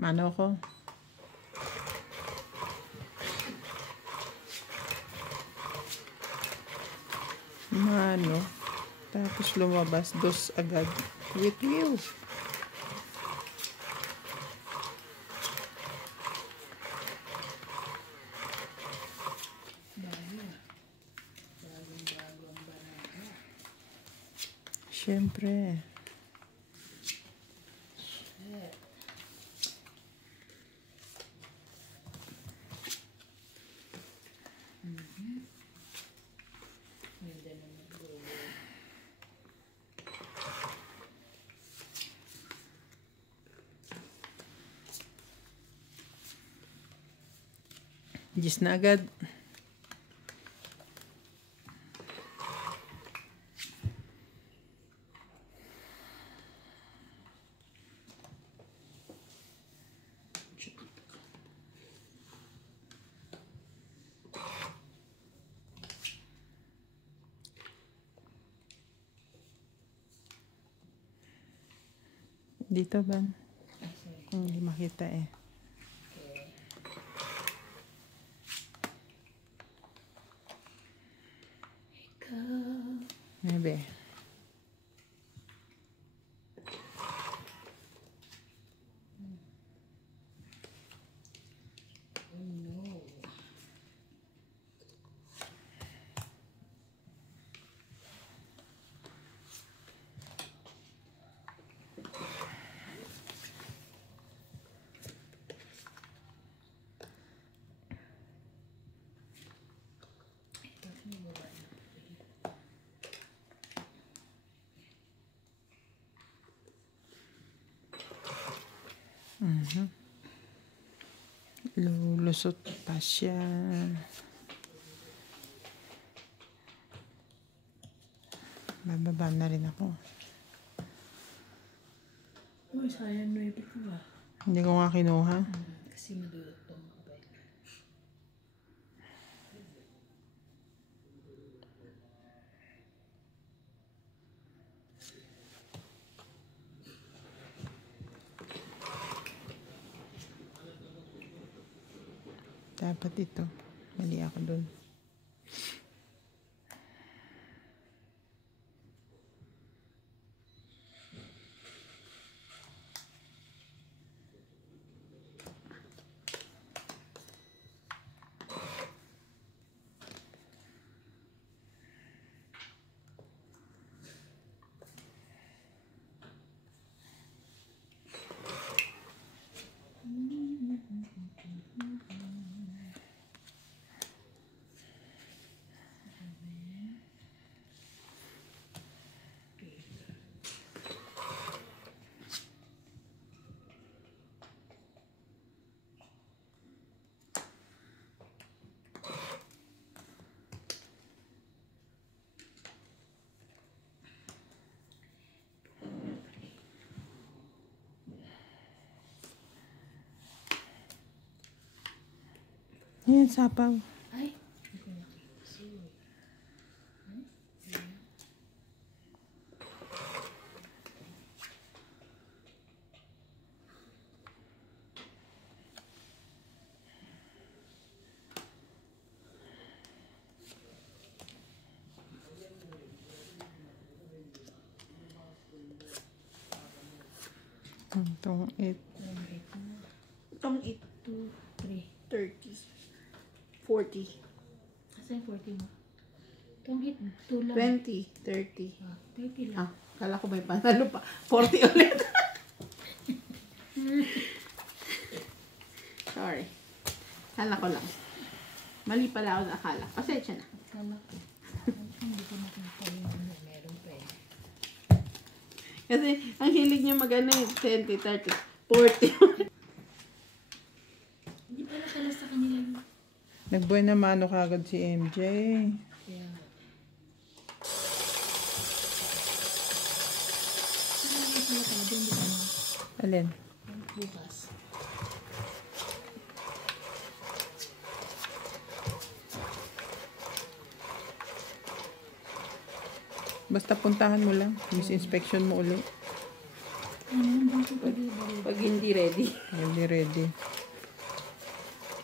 Mano ko. Mano. Tapos lumabas. Dos agad. With you. Siyempre. Gis na agad. Dito ba? Hindi makita eh. Maybe. Lulusot pa siya. Bababa na rin ako. Oh, sayang no ito ba? Hindi ko nga kinuha. Kasi madulot tong kabay. Dapat ito. Mali ako dun. Yan, sapaw. Ay, hindi ko nakita. Sorry. Itong 8. Itong 8 to 3. 30. 40. Kasi 40 mo. Itong 8 to lang. 20. 30. 30 lang. Ah, kala ko may panalo pa. 40 ulit. Sorry. Kala ko lang. Mali pala ako na akala. Pasensya na. Kala ko. Hindi ko nakita yung ano. Meron pa eh. Kasi ang hilig niya mag-ano eh. 20, 30, 40. Hindi pala kala sa kanila yun. Nagbuhay na mano kagad si MJ. Kaya nga. Alin? Bukas. Basta puntahan mo lang. Miss inspection mo ulit. Ano naman ba ito? Pag hindi ready. Hindi ready.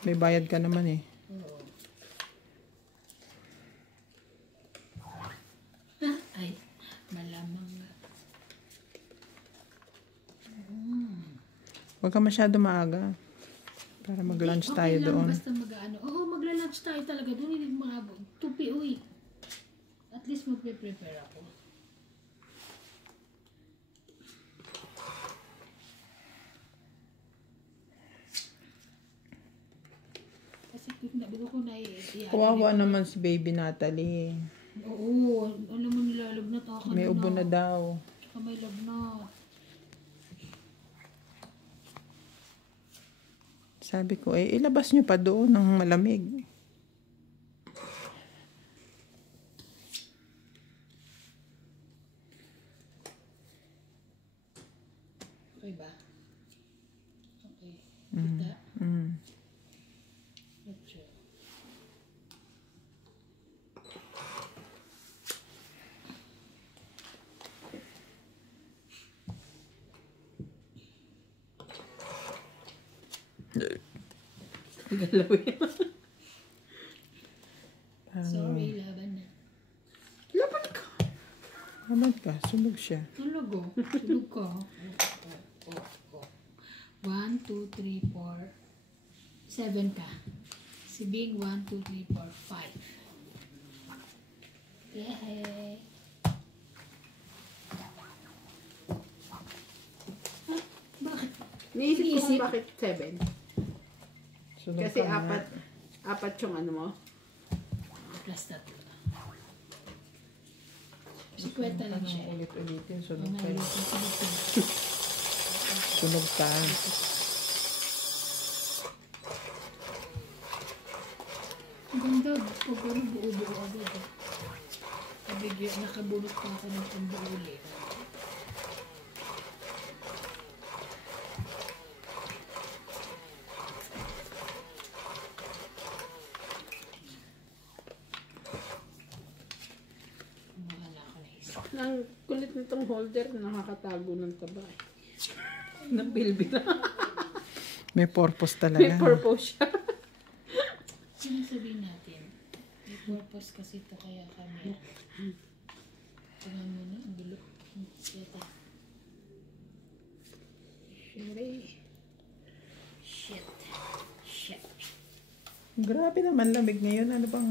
May bayad ka naman eh. Oo. Ay, malamang nga. Huwag ka masyado maaga. Para mag-lunch tayo Okay lang, doon. basta mag-ano. Oo, magla-lunch tayo talaga. Doon hindi mga tupi, uy. At least magpe-prepare ako. Kasi nabigo ko na Kawawa naman si baby Natalie. Oo, alam mo nilalagnat ako. May ubo na daw. Tsaka may lagnat. Sabi ko, ilabas nyo pa doon ng malamig. Okay ba? Okay. Kita? Medyo. Galawin. Sorry, laban na. Laban ka. Laban ka, sunog siya. Talago. Tulog ko. 1, 2, 3, 4. 7 ka. Si Bing, 1, 2, 3, 4, 5. Yay! Bakit? Niisip ko Iniisip? kung bakit 7. Sunog Kasi ka nga. apat yung ano mo. Plus 3. Si kwenta lang siya. Ulit-ulitin, sunog Ang ka. ulit yung sinipin. Sunog ka. Ang ganda. Pag ano, buo-buo agad. Nabigyan, nakabulot pa ako ng pambuo ulit. Wala ako na isa. Ang kulit nitong holder, nakakatago ng taba. Ng bilbil. May purpose May talaga. purpose siya. Sino sabihin natin? May purpose kasi ito kaya kami. Tingnan mo na, ang gulo. Seta. Shit. Shit. Grabe naman lamig ngayon. Ano bang...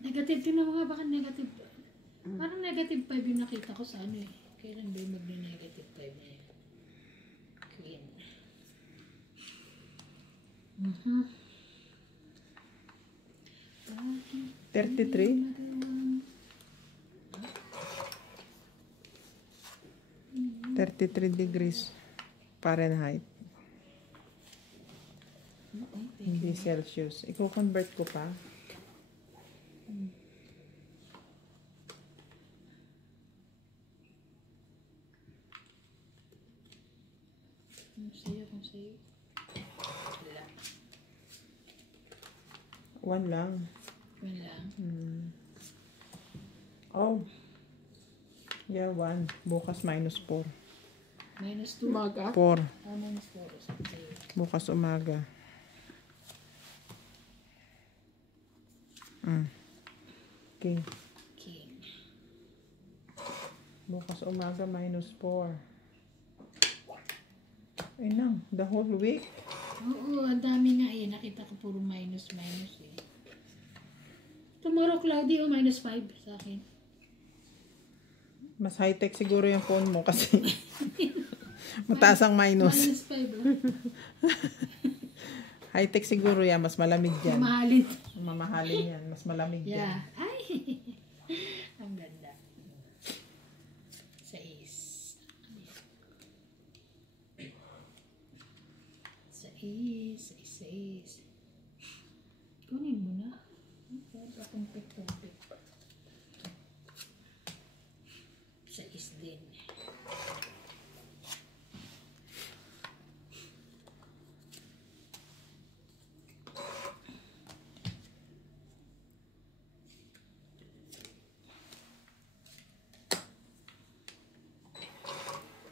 Negative, tingnan mo nga baka negative. Parang negative 5 yung nakita ko sa ano eh. Kailan ba yung mag-negative 5 na yun? Queen. 33? 33 degrees Fahrenheit. Hindi Celsius. I-convert ko pa. Kung sa'yo. Wala. 1 lang. Yun lang. Oh. Yeah, 1. Bukas -4. -2. Umaga. 4. -4. Sa'yo. Bukas umaga. Okay. King. Bukas umaga -4. Ay nang, the whole week. Oo, ang dami nga eh. Nakita ko puro minus eh. Tomorrow cloudy o -5 sa akin. Mas high-tech siguro yung phone mo kasi mataas ang minus. -5 High-tech siguro yan, mas malamig yan. Mahalin. Mamahalin yan, mas malamig yan. Yeah. Ay. Ang ganda. 6. 6. Kunin mo na. Tumpik. 6 din.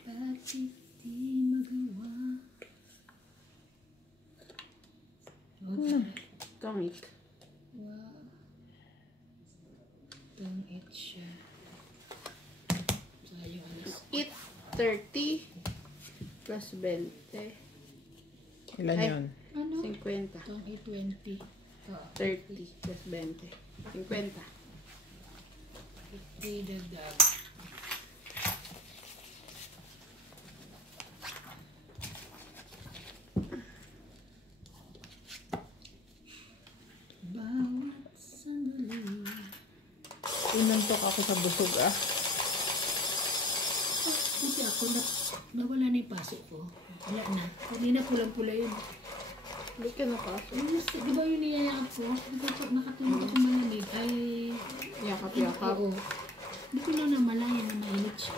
Bakit di magawa? Tongik. Wow. Itong it siya. Sayang alas. It 30 plus 20. Ilan Ay. yun? Ano? 50. Itong 820. Oo. 30 plus 20. 50. 50 dagdag. Bawat sandali. Inantok ako sa busog ah. Kasi ako nawala na yung pasok ko. Wala na. Kanina pulang-pula yun. Hindi ka napasok. Di ba yun niyayakap ko? Nakatulog ako malamig. Ay, Yakap-yakap. oo. Hindi ko na namalayan na mainit siya.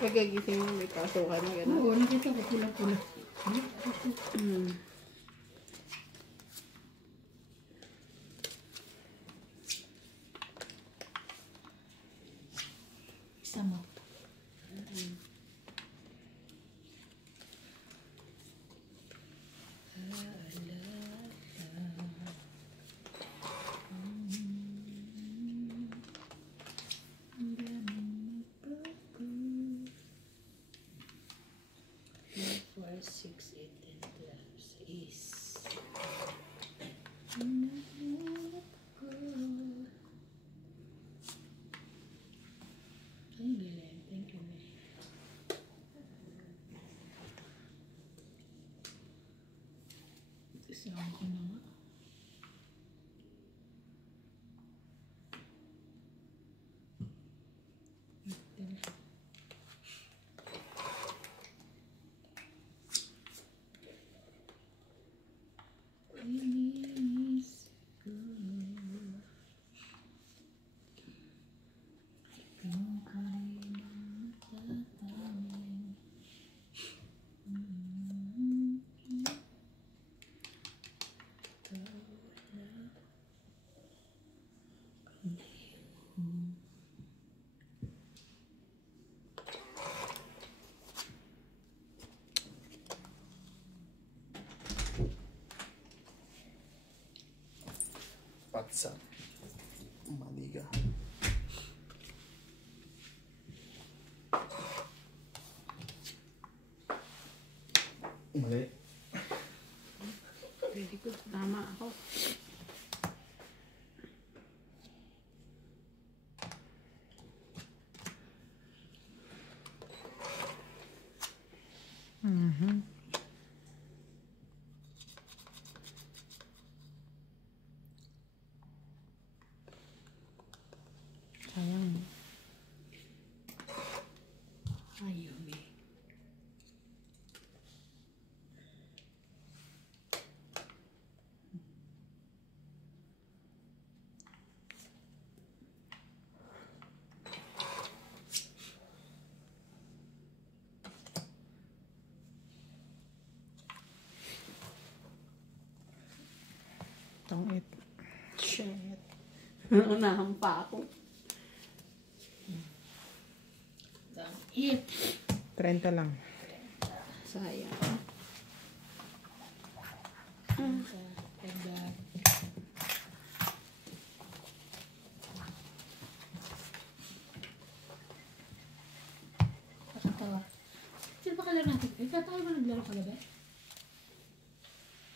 Pagagising mo, may pasukan na gano'n. Oo, nakita ko pulang-pula. Mm. Isa mo. Four, 6, 8, 10, 12 is ay, galing. Thank you, May. Isama ko na nga. Please go. Kung kailan matatangin. Patsa. Maliga. Mali. Very good. Tama ako. Mhm. Sayang. Ayaw, May. Tong it. Shit. Unahan pa ako. Tang it. 30 lang. Sayang. Dagdag. Nakatawa. Sino ba kalaro natin? Ikaw tayo ba naglaro kagabi?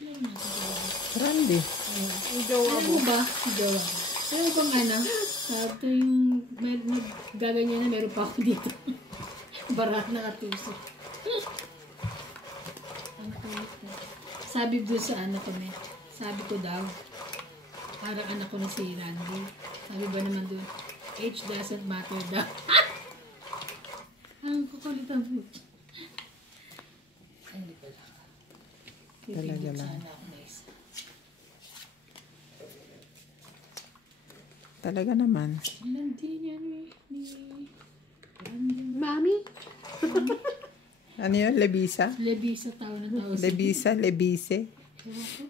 Laro natin kagabi. Randy. Yung jowa Alam mo. mo ba, si Jowa? Alam mo bang ano? Sabi yung gaganyan na meron pa ako dito. Barat na katusok. Ang kulit na. Sabi doon sa ano ko na, sabi ko daw, parang anak ko na si Randy. Sabi ba naman doon, age doesn't matter daw. Ang kukulit ang food. Hindi pala. Talaga Pipigil lang. sana ako na isa. Talaga naman. Ilan din yan ni Randy. Mami? Ano yun? Lebisa? Lebisa tao na tao. Lebisa? Lebise? Ewan ko.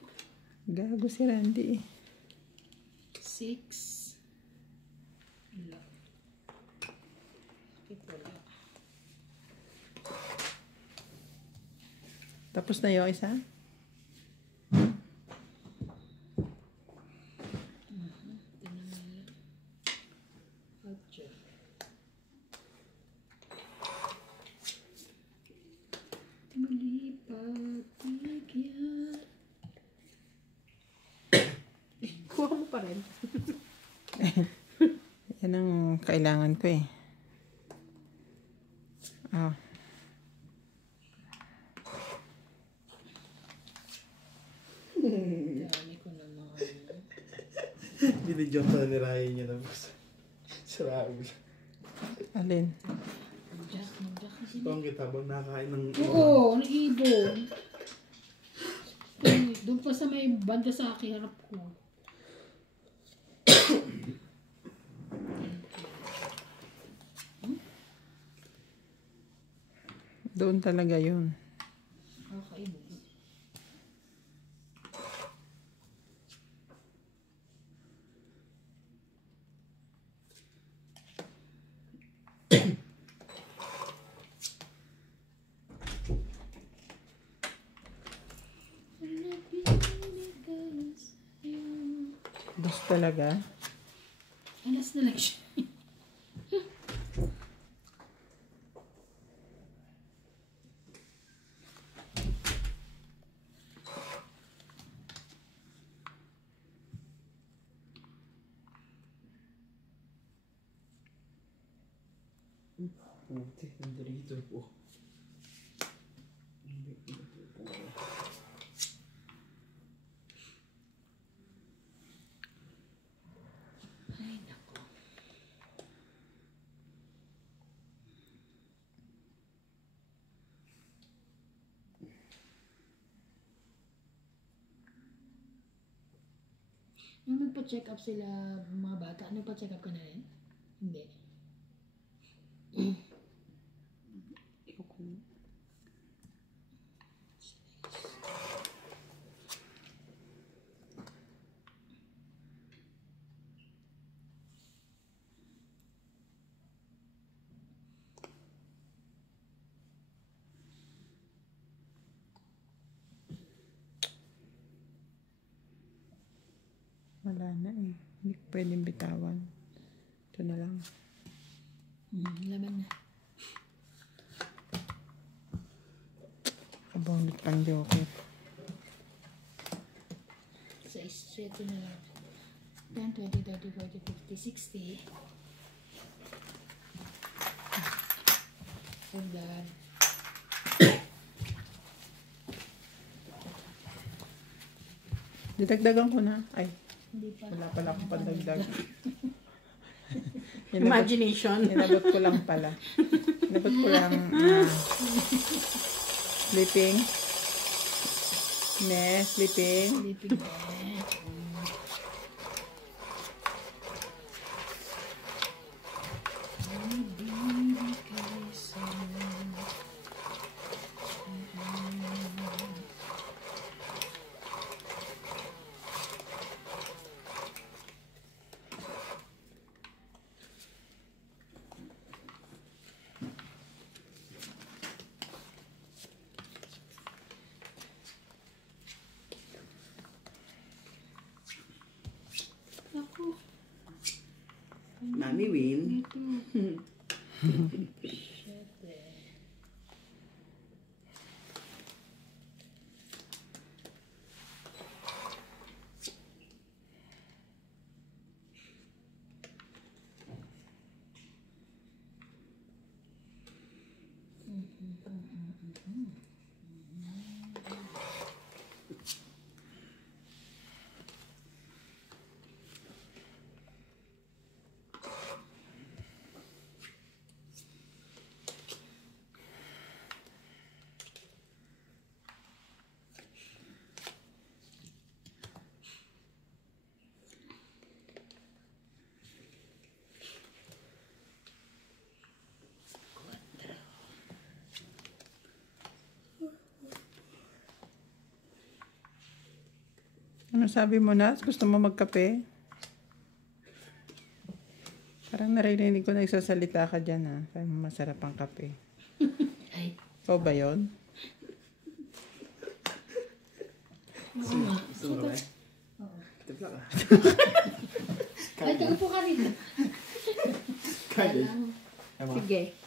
Gago si Randy eh. 6. Wala. Wala. Tapos na yung isa? Kailangan ko eh. Oh. Dami ko naman. Binidyon pa ni Ryan niya na gusto. Sarabi. Alin? Jack kasi. Ito ang kita bang nakain ng... Oo, ang ibon. Doon pa sa may banda sa akin, harap ko. Doon talaga yun. Kakaibon. Dos talaga. Alas na lang siya. Puti, nandito po. Ay, nako. Nung nagpa-check up sila mga bata, nagpa-check up ka na rin? Hindi. Wala na eh. Hindi ko pwedeng bitawan. Ito na lang. Laman na. Kabunot pang joker. Sa ito na lang. 10, 20, 30, 40, 50, 60. Hanggang. Didagdagan ko na. Ay, Hindi pa. wala pala akong pandagdag. Imagination. Inabot ko lang pala. Inabot ko lang sleeping. Sleeping. Lipig na. Ako. Mami Win. Ito. Siyete. Ano sabi mo na? Gusto mo magkape? Parang narinig ko na nagsasalita ka dyan ha. Sabi mo masarap ang kape. Ay. Ikaw ba yun? Oo nga. Gusto mo ka ba? Oo. Tipla ka. Ay, tagupo ka rin. Kaya. Sige.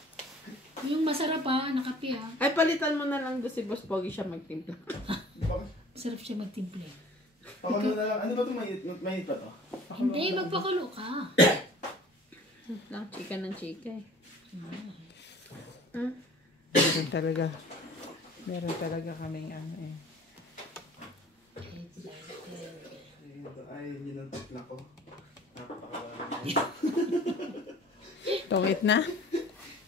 Yung masarap ha, nakapi ha. Ay, palitan mo na lang doon si Boss Pogi siya magtimpla. Masarap siya magtimple. Pakulo na lang. Ano ba ito? Mainit ba ito? Hindi, magpakulo ka. Lang chika ng chika eh. Hmm? Meron talaga kaming ano eh. Ay, yun ang tikla ko. Napakalala. Tungit na?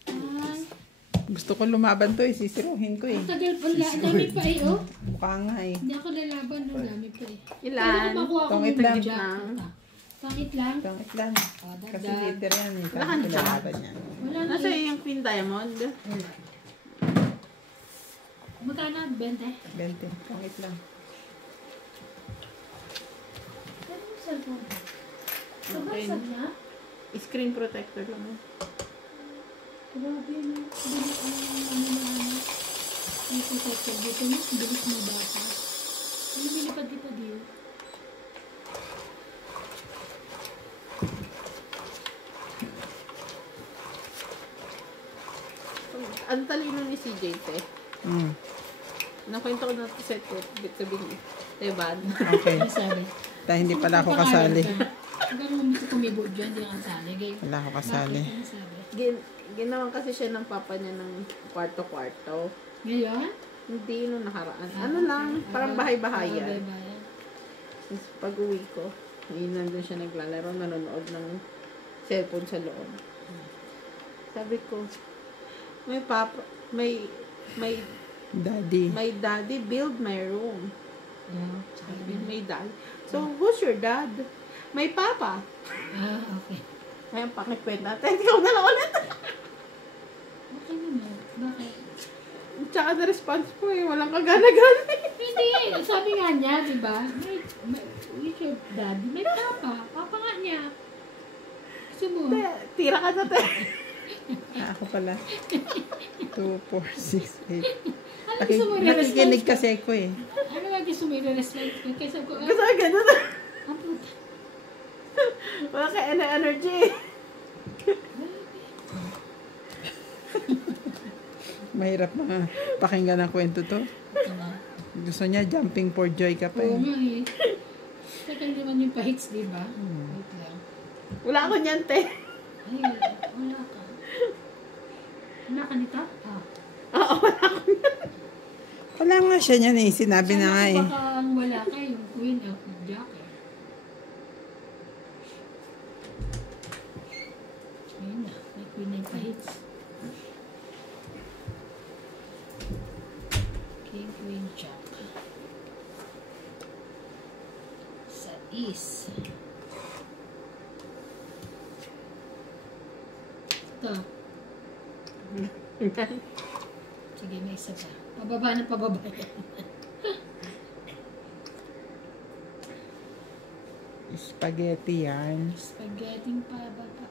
Ay, Gusto ko lumaban to eh. Sisiruhin ko eh. ang tagal pala. Ang dami pa eh, oh. Mukha nga eh. Hindi ako lalaban, ang dami pa eh. Ilan? Makuha ko Tungit ng lang. jacket. Tangit lang? Tungit lang. Oh, Kasi dagdag. liter yan eh. Wala ka Tapos na. ilalaban yan. Wala na Nasa eh. yung Queen Diamond? Wala. Magkano? 20? 20. Tungit lang. Ano yung cellphone? Okay. Sabasag na? Screen protector lang. Grabe na. Bilis ang may protector dito na. Bilis mo bata. Ano binipad kita dito? Ang talino ni CJ, te. Mm. Nakwento ko na set ko. Sabihin, diba? Okay. Ano sabi? Dahil hindi pala ako kasali. Hanggang umisi kumibo dyan, hindi ang kasali. Wala ako kasali. Bakit? Ano sabi? Ginawan kasi siya ng papa niya ng kwarto-kwarto. Ngayon? Hindi nung nakaraan. Ano lang, parang bahay-bahayan. Bahay-bahayan. Since pag-uwi ko, yun nandun siya naglalaro, nanonood ng cellphone sa loob. Sabi ko, may papa, may Daddy. daddy build my room. Yeah. Sabi, may dad. So, who's your dad? May papa. Ah, okay. Ayun, pakikwenta. Ikaw na lang ulit. Okay naman. Bakit? Tsaka na response ko eh, walang kagana-gana. Hindi. Sabi nga niya, di ba? With your daddy, may papa. Papa nga niya. Gusto mo? Tira ka na, te. Ah, ako pala. 2, 4, 6, 8. Ano gusto mo i-response Nakikinig ko? kasi ako eh. Ano nga gusto mo i-response ko? Kaya sabi ko, Gusto ko ganun. ang puta. Wala ka energy. Mahirap mga pakinggan ang kwento to. Gusto niya jumping for joy ka pa Oo eh. nga eh. Teka naman yung pahits, di ba? Wait lang. Wala ako niyan, te. Ay, wala ka. Wala ka nito? Ah. Oo, wala ako niyan. Wala nga siya niyan eh. Sinabi na nga eh. Baka wala ka yung queen of jacket. Ayun na, may queen ng pahits. King, queen, jack. Sa is. Ito. Sige, may isa pa. Pababa na pababa yan. Spaghetti yan. Spaghetti pababa.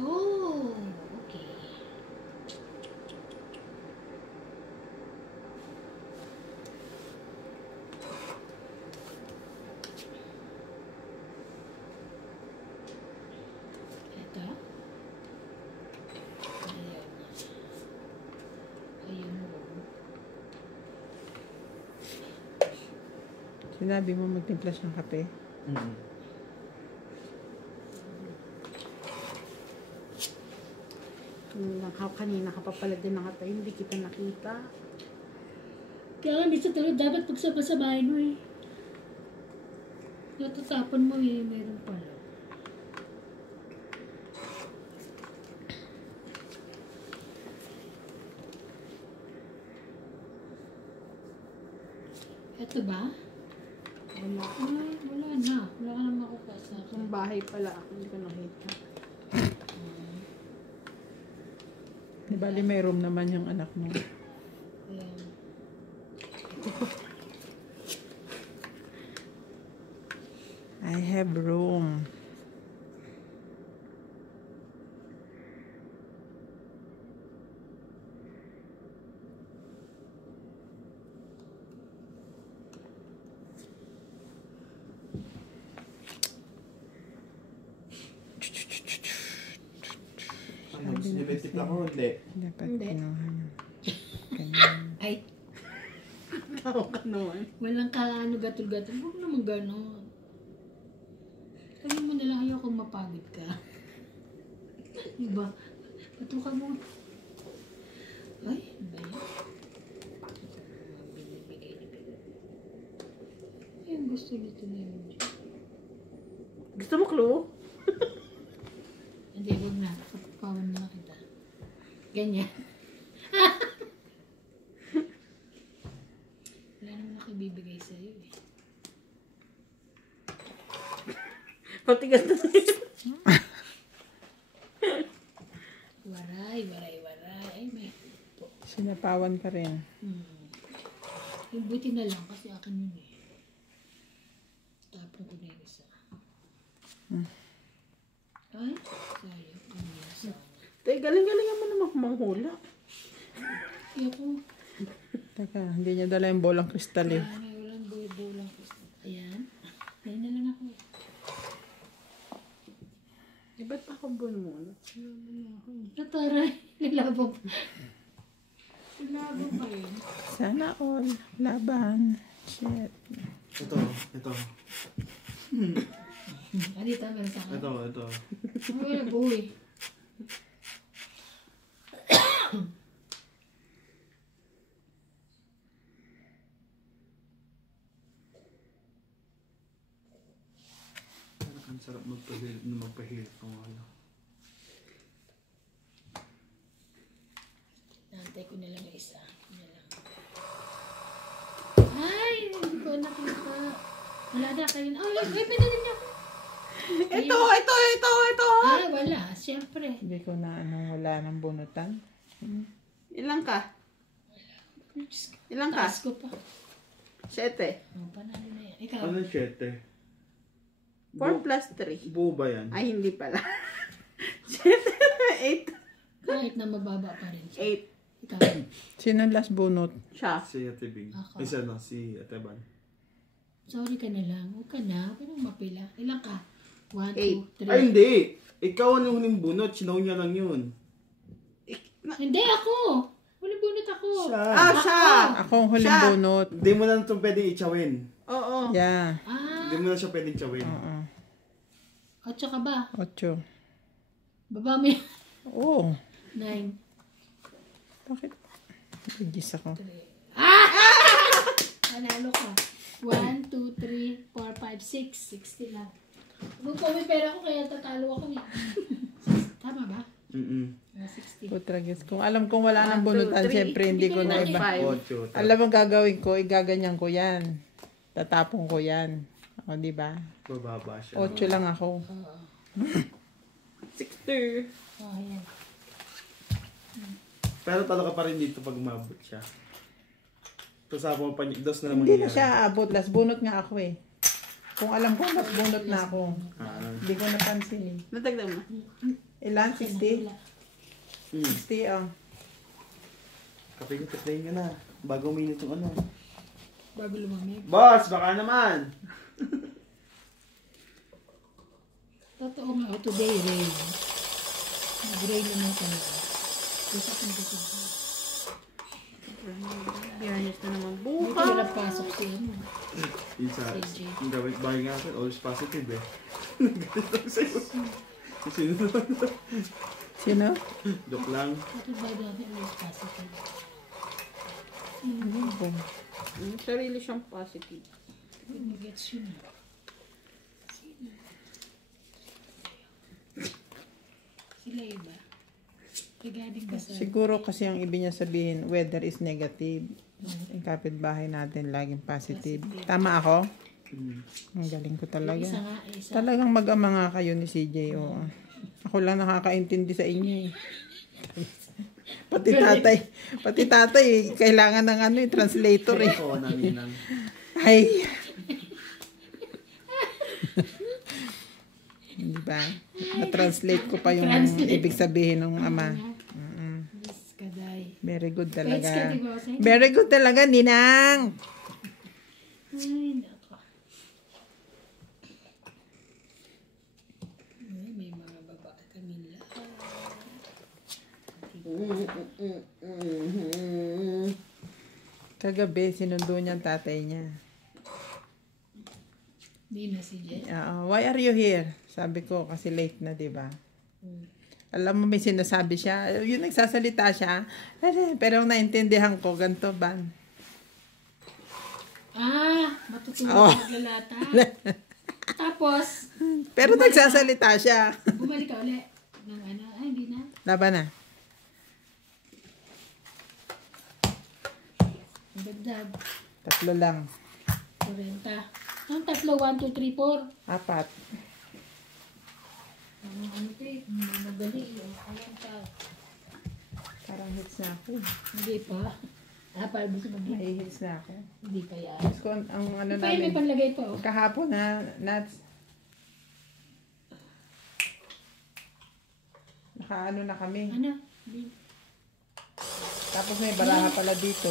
Oh, okay. Ito. Ayan. Ayun. Sinabi mo magtimpla siyang kape. Kanina ka pa pala din nakatay, hindi kita nakita. Kaya nga, minsan talaga dapat pagsama-samahin mo eh. Natatapon mo eh, meron pala. Ito ba? Wala. Ay, wala na. Wala ka na makukuha sa akin. Yung bahay pala ako, hindi ko nakita. Di bali may room naman yung anak mo. Ayan. I have room. Ano, gusto niyo ba yung tikla ko? Hindi. Dapat Hindi. kinuha niyo. Ganyan. Ay, Tao ka naman. walang ka ano gatol-gatol. Huwag naman gano'n. Alam mo na lang ayaw kung mapagod ka. Diba? Pato ka mo. Ay, ano ba yun? Binibigay ni Bebe. Ay, ang gusto nito na yun. Gusto mo clue? Hindi, huwag na. Papawan na kita. Ganyan. Wala naman ako ibibigay sa'yo eh. Patigas na yun. Waray. Ay, may po. Sinapawan ka rin. Yung buti na lang kasi akin yun eh. Tapon ko na yung isa. Ay, sayang. Sana. Tay, galing-galingan mo naman manghula. Ayoko. Teka, hindi niya dala yung bolang kristal eh. May walang bulang gusto. Ayan. Ayan na lang ako. Eh, ba't pa ako bunmuna? Nataray. Nilabang. Nilabang pa yun. Sana all. Laban. Shit. Ito. Dito, meron sa akin. Ito. Ano wala buhay? Ang sarap magpahilip ng ano. Nantay ko na lang yung isa. Yun na lang. Ay, hindi ko nakita. Wala na kayo. Ay, pwede din niyo. Ito! Ay, wala. Siyempre. Hindi ko na wala ng bunutan. Ilang ka? Ilang ka? Taas ko pa. 7. Oh, panalo na yan. Ikaw. Ano 7? 4 plus 3. Buo ba yan? Ay, hindi pala. 8. Kahit na mababa pa rin. 8. Ikaw. Sino last bunot? Siya. Si Ate Bing. Ako. Ay, si Ate Ban. Sorry ka na lang. Huwag ka na. Huwag ka nang mapila. Ilang ka? 1, 2, 3. Ay, hindi! Ikaw ang huling bunot. Sinaw niya lang yun. Hindi ako. Wala bunot ako. Siya. Ah, siya! Ako ang huling Siya. bunot. Hindi mo na ito pwedeng ichawin. Oo. Yeah. Hindi mo na siya pwedeng ichawin. Oo. 8 ka ba? 8. Baba mo yan. Oo. 9. Bakit? Nagis ako. Panalo ka. 1, 2, 3, 4, 5, 6. 60 lang. Kung may pera ko kaya tatalo ako niya. Tama ba? Mm-mm. 60. Putragis. Kung alam kong wala ng 1, 2, bunutan, 3. syempre hindi ko na iba. 5. 8. Alam mo gagawin ko, igaganyan ko yan. Tatapong ko yan. O, di ba? Bababa siya. 8 lang ako. Oo. 60. Oh, yan. Pero talo ka pa rin dito pag umabot siya. Tapos ako pa dos na naman Hindi na siya abot. Last bunot nga ako eh. Kung alam ko, last bunot na ako. Hindi ko napansin eh. Natagdag mo. Ilan? 60? Wala. 60 oh. Kape ko, taplayin ka na. Bago uminit yung ano. Bago lumamig. Boss, baka naman! Totoo nga. Oh, today, rain. Nag-rain naman sa mga. Gusto kong gusto. Biyernes na naman Buti bukas. wala pasok siya. Yung sa, CJ. yung gawin bahay nga ako, always positive eh. Nagalit ako sa'yo. Sino naman? Sino? Joke lang. Bakit ba natin always positive? Sarili siyang positive. Hindi gets yun. Sino? Sila iba. Regarding ba sa... Siguro kasi ang ibig niya sabihin, weather is negative. Yung kapitbahay natin, laging positive. Tama ako? Ang galing ko talaga. Isa nga, isa. Talagang mag-ama nga kayo ni CJ. Oo. Ako lang nakakaintindi sa inyo eh. Pati tatay, kailangan ng translator eh. Oo, naninang. Ay. Di ba? Na-translate ko pa yung ibig sabihin ng ama. Yes, kaday. Very good Pets ka, talaga. diba? Very good talaga, Ninang. Ay, nako. Ay, may mga babae kami lahat. Kagabi, sinundo niya ang tatay niya. Hindi na si Jess. Why are you here? Sabi ko, kasi late na, di ba? Alam mo, may sinasabi siya. Yung nagsasalita siya. Pero ang naintindihan ko, ganito ba? Matutulog maglalata. Tapos, Pero nagsasalita siya. bumalik ka ulit. Ng ano, hindi na. Laban na. Dagdag. 3 lang. 40. Ang tatlo, 1, 2, 3, 4. 4. Ano ito eh, madali eh. Alam ka. Parang hits na ako. Hindi pa. Para gusto mag-hit. May hits na ako. Hindi pa yan. Tapos kung ang ano Pa may namin, panlagay pa oh. kahapon na, nuts. Nakaano na kami. Ano? Tapos may baraha pala dito.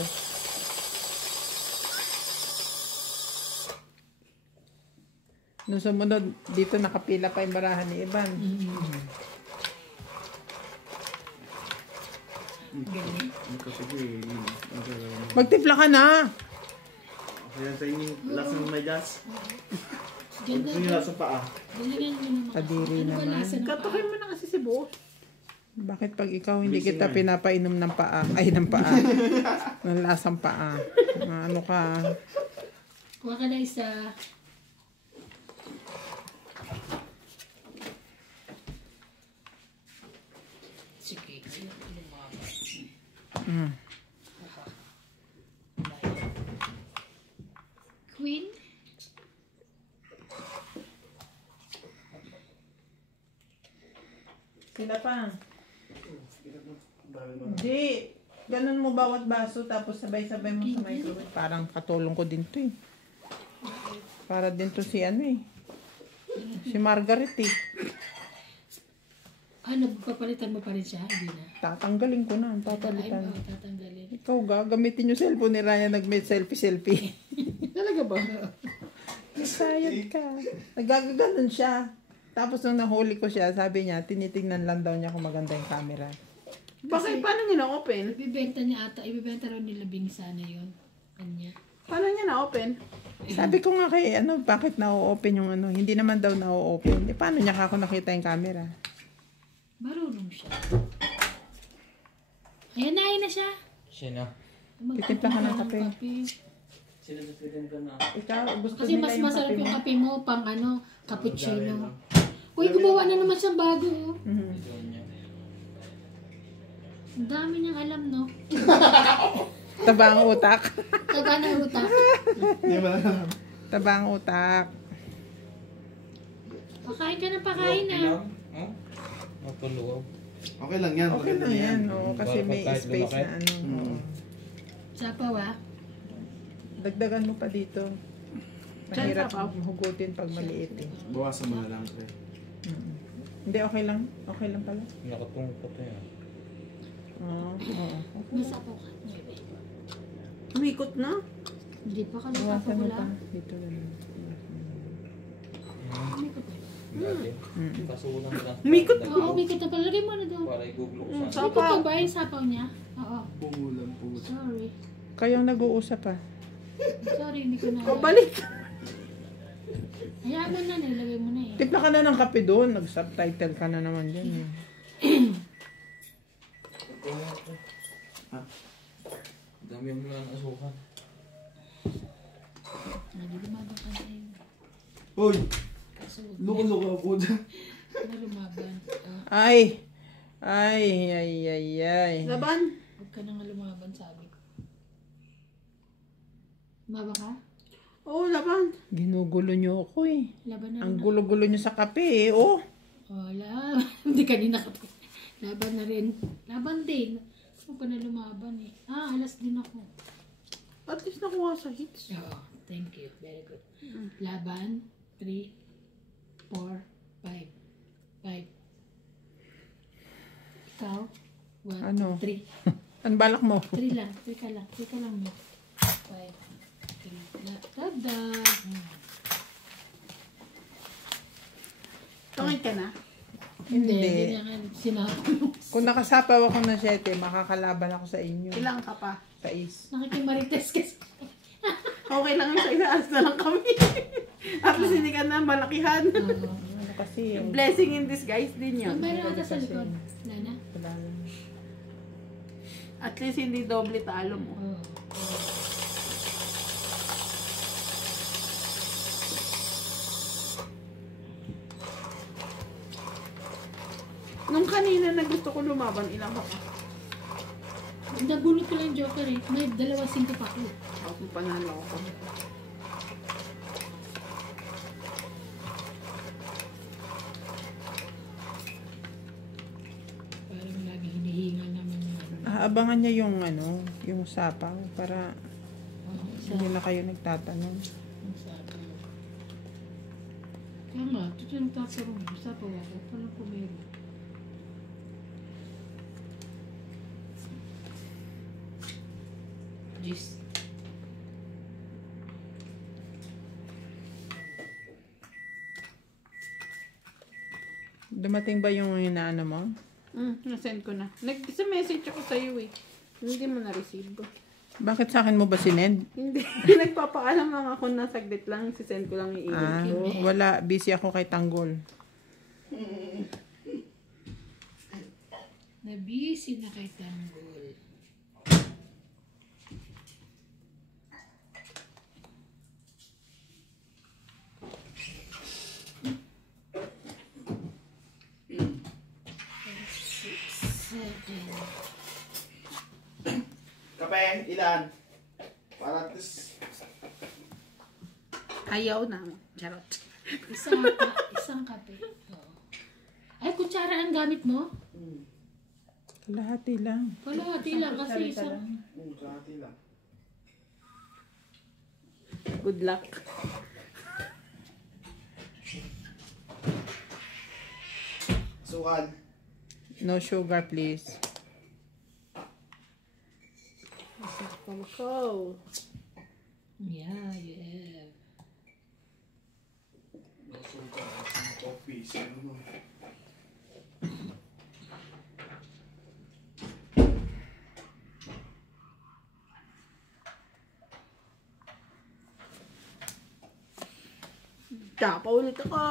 Nung sumunod, dito nakapila pa yung barahan ni Ivan. Sige. Magtimpla ka na! Kaya sa inyo, lasang may gas. Ganda. Gusto nyo lasang paa. Galingan mo naman. Kadiri Ano ba naman. lasa ng paa? Katukin mo na kasi si boss. Bakit pag ikaw hindi Busy kita nga. pinapainom ng paa? Ay, ng paa. ng lasang paa. Ano ka? Kuha ka na isa. Sige. Ayun, lumaba. Mm. Queen? Sila pa. Hindi. Ganun mo bawat baso tapos sabay-sabay mo sa microwave. Parang katulong ko din to eh. Para din to si ano eh. Si Margaret eh. Nagpapalitan mo pa rin siya? Hindi na. Tatanggalin ko na. Ay, Papalitan. tatanggalin. Ikaw gagamitin yung cellphone ni Ryan nag-made selfie. Talaga ba? Sayad ka. Nagagaganon siya. Tapos nung nahuli ko siya, sabi niya, tinitingnan lang daw niya kung maganda yung camera. Bakit? Paano niya na-open? Ibibenta niya ata. Ibibenta raw nila Bingsana yun. Kanya. Paano niya na-open? Sabi ko nga kay, bakit na-open yung ano? Hindi naman daw na-open. Paano niya ako nakita yung camera? Marunong siya. Ayan na siya. Sino? Titimpla ka ng kape. Sino sa feeling ka na? Ikaw, gusto Kasi nila mas yung masarap kape yung mo? kape mo pang cappuccino. Uy, gumawa na naman siyang bago. Oh. Mhm. Ang dami niyang alam, no? Taba ang utak. Taba ng utak. Hindi ba alam? Taba ang utak. Pakain ka na pakain na. Mapuluwaw. Okay lang yan. Okay lang yan. Oo, kasi Para may kahit space lumaki. na ano. oo. Sapaw ah. Dagdagan mo pa dito. Mahirap hugutin pag maliit eh. Bawasan mo na lang. Pre. Hindi, okay lang. Okay lang pala. Nakatungkot eh. Oo. Oo. May sapaw ka. Umikot na? Hindi pa ka Bawasan mo pa. napapagula. Dito na lang. Umikot na. Grabe. Kaso lang lang. Umikot na. Oo, umikot na pala. Lagay mo na doon. Para i-google ko sa Umikot na ba yung sapaw niya? Oo. Pungulan po. Sorry. Kayong nag-uusap pa. Sorry, hindi ko na. O, balik. Hayaan mo na, nilagay mo na eh. Tipla ka na ng kape doon. Nag-subtitle ka na naman dyan eh. Dami mo lang asukan. Hindi lumaban ka na yun. Hoy! Kaso huwag Luko-luko po dyan. na lumaban. Ay! Ay, ay, ay, ay. Laban. Huwag ka na nga lumaban, sabi ko. Lumaba ka? Oo, laban. Ginugulo niyo ako eh. Laban na Ang rin. gulo-gulo niyo sa kape eh. Oh. Wala. Hindi kanina ka. Laban na rin. Laban din. Huwag ka na lumaban eh. Alas din ako. At least nakuha sa hits. Oo. Thank you. Very good. Laban. 3, 4, 5. 5. Ikaw? 1, Ano? 3. Ang balak mo? 3 lang. 3 ka lang. 3 ka lang mo. 5. 3. Dagdag. Tungit ka na? Hindi. Hindi niya nga sinabi. Kung nakasapaw ako ng 7, makakalaban ako sa inyo. Ilang ka pa? Sa is. Nakikimarites kasi. Okay lang yung sa inaalis na lang kami. At least hindi ka na malakihan. Oo. Ano kasi, Blessing in disguise din yun. Meron ata sa likod. Nana? wala lang. At least hindi doble talo mo. Oo. Nung kanina na gusto ko lumaban, ilang ka pa? Nabunot ko lang yung joker eh. May 2-5 pa ko. Ako panalo ako. Parang lagi hinihingal naman yung ano. Aabangan niya yung ano, yung sapaw para Sa hindi na kayo nagtatanong. yung sapaw. Kaya nga, ito yung tatarong. Sapaw ako. Paano ko meron? Jeez. Dumating ba yung inaano mo? Nasend ko na. Sa message ako sa'yo eh. Hindi mo na-receive ko. Bakit sa akin mo ba sinend? Hindi. Nagpapaalam lang ako na saglit lang. Sisend ko lang yung Ah, email. wala. Busy ako kay Tanggol. Nabisi na kay Tanggol. Kape, ilan? Para at least... Ayaw na. Charot. Isang kape. Oo. Ay, kutsara ang gamit mo? Kalahati lang. Kalahati lang kasi isang... Kalahati lang. Good luck. Sukal. No sugar, please. Pangko. Yeah, you have. Coffee. Ano? Tsaka ulit ako.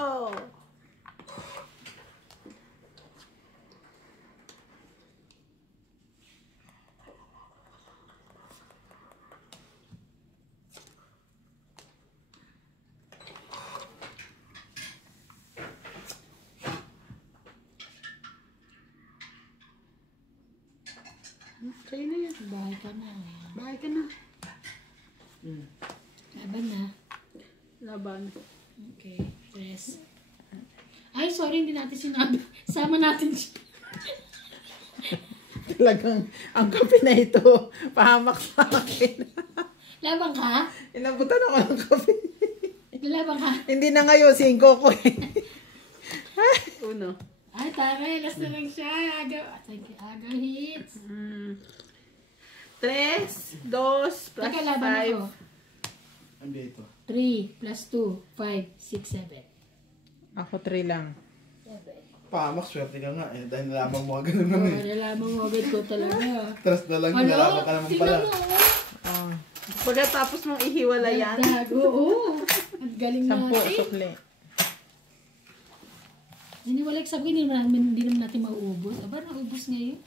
Sa'yo na yan. Bahay ka na. Bahay ka na. Laban na. Laban. Okay. Press. Ay, sorry, hindi natin sinabi. Sama natin siya. Talagang ang kape na ito, pahamak sa akin. Laban ka? Inabutan ako ng kape. Laban ka? Hindi na ngayon, 5 ko eh. Uno. Ay, tara. Last na lang siya. Aga hits. 3, 2, plus Teka, laban ako. 5. Ano ito? 3 plus 2, 5, 6, 7. Ako 3 lang. Pamak, swerte ka nga eh. Dahil nalaman mo agad naman Oo, eh. nalaman mo agad ko talaga. Trust na lang, nalaman ka naman pala. tingnan mo. Oh, Pagkatapos mong ihiwala yan. Dagdag, oo. Ang galing 10 natin. sukli. Niniwala ko sabi, hindi naman natin mauubos. Aba, naubos ngayon.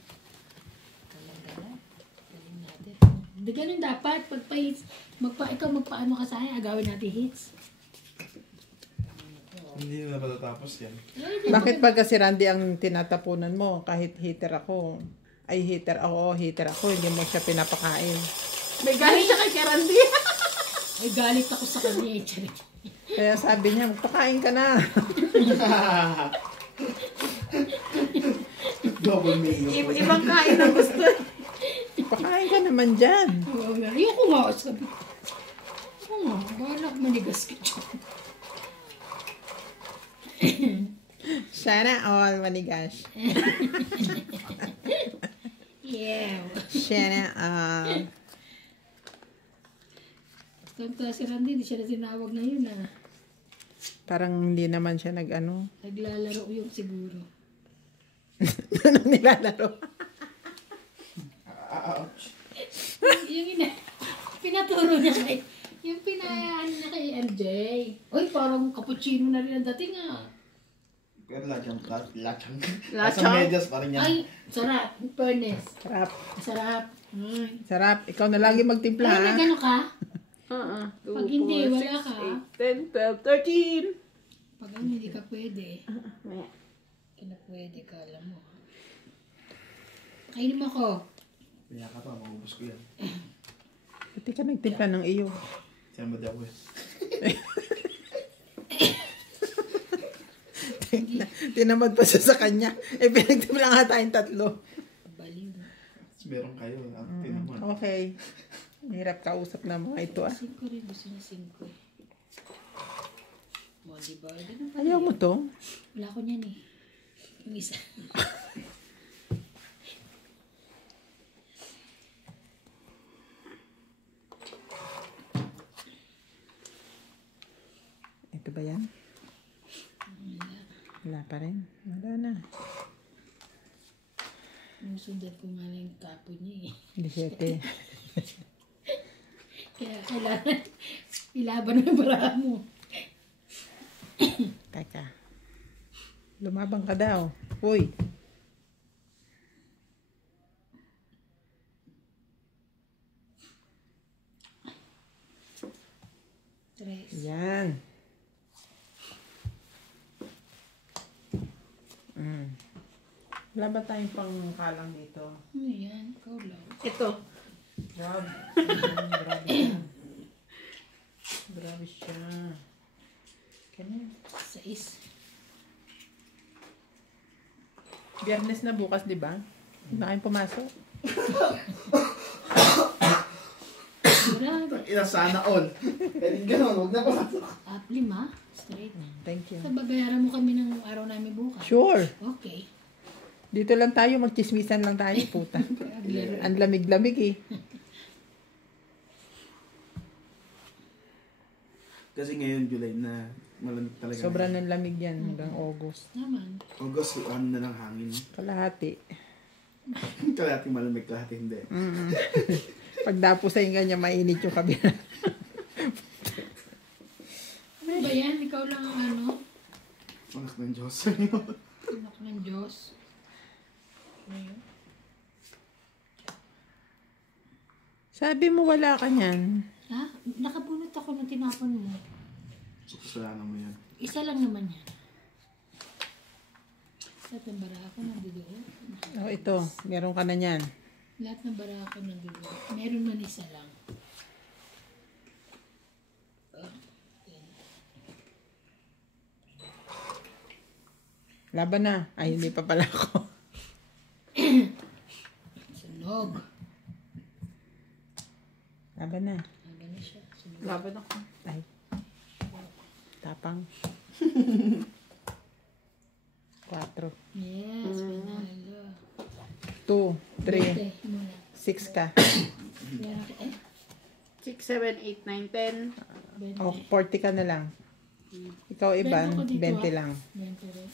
Talaga na. Galing natin. Hindi ganun dapat. Ikaw magpaano ka sa akin, agawin natin hits. Hindi na matatapos yan. Bakit pag kasi Randy ang tinatapunan mo, kahit hater ako, hindi mo siya pinapakain. May galing siya kay Karandi. Ay, galit ako sa kanya. Charit. Kaya sabi niya, magpakain ka na. Double meal. Ibang kain ang gusto. Pakain ka naman dyan. Ayoko nga. Sabi ko. Oo nga, bahala ko manigas ka dyan. Sana all manigas. Yeah. Sana all. Tanta si Randy, hindi siya na tinawag na yun ah. Parang hindi naman siya nag-ano. Naglalaro yung siguro. Anong nilalaro? Ouch. Yung pinaturo niya kay, yung pinayaan niya kay MJ. Uy, lachang. Lachang? Lasang medyas pa rin yan. Ay, sarap. Fairness. Sarap. Sarap. Ay. Sarap. Ikaw na lagi magtimpla, Ay, ha? may gano'n ka? 2, Pag hindi, 4, wala 6, ka. 8, 10, 12, 13. Pag ano, hindi ka pwede. Maya. Kaya pwede ka, alam mo. Kainin mo ako. Kaya ka pa, maubos ko yan. Pati ka nagtimpla ng iyo. Siya mo daw eh. Tinamad pa siya sa kanya. Eh, pinagtimpla nga tayong 3. Baliw. Meron kayo. Tinaman. Okay. Hirap kausap na mga ito, ah. 5 rin. Gusto niya 5 eh. Mo, diba? Ganun pa Ayaw rin. mo to? Wala ko niyan eh. Yung isa. Ito ba yan? Wala pa rin. Wala na. Yung sundan ko nga lang yung kapo niya eh. 17. Kaya kailangan ilaban mo yung baraha mo. Teka. Lumabang ka daw. Uy. Tres. Yan. Wala ba tayong pangkalang dito? Ano yan? Ikaw lang. Ito. Grabe. Grabe siya. Grabe siya. Ganyan. 6. Biyernes na bukas, di ba? Hindi na kayong pumasok. Grabe. Ina sana all. Pero gano'n, huwag na pumasok. 5. Straight. Thank you. So, babayaran mo kami ng araw namin bukas. Sure. Okay. Dito lang tayo, magchismisan lang tayo, puta. Ang lamig-lamig eh. Kasi ngayon, July na malamig talaga. Sobrang ng lamig yan hanggang August. Naman. August, ano na ng hangin. Kalahati. Kalahati malamig, kalahati hindi. Pag dapusayin ka niya, mainit yung kabila. Ano ba yan? Ikaw lang ang ano? Anak ng Diyos. Anak ng Diyos. Ano yun? Sabi mo wala ka niyan. Ha? Nakabunot ako ng tinapon mo. Kasalanan mo yan. Isa lang naman yan. Lahat ng bara ako nandoon. Oh, ito. Meron ka na niyan. Lahat ng bara ako nandoon. Meron man isa lang. Laban na. Ay, hindi pa pala ako. Sunog. Laban na. Laban na siya. Sunog. Laban ako. Ay. Tapang. 4. Yes, panalo. 2, 3, Bete, muna. 6 ka. Meron ka, 6, 7, 8, 9, 10. Bente. O, 40 ka na lang. Ikaw, Iban, Meron ako dito, 20 lang. Bente rin.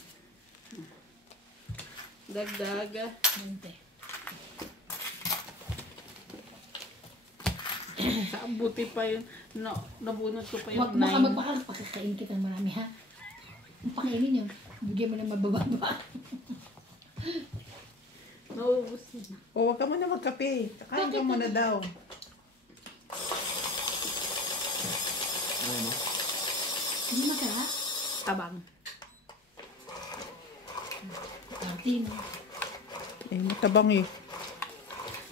Dagdag. Bente. Sa buti pa yun. Nabunot ko pa Huwag yung mo ka 9. magpakakain kita ng marami ha. Ang pakainin yun. Bigyan mo ng mabababa. Naubos yun. O, huwag ka muna magkape. Kakain ka muna daw. Ano? Hindi masarap. Tabang. Martin. Eh, matabang eh.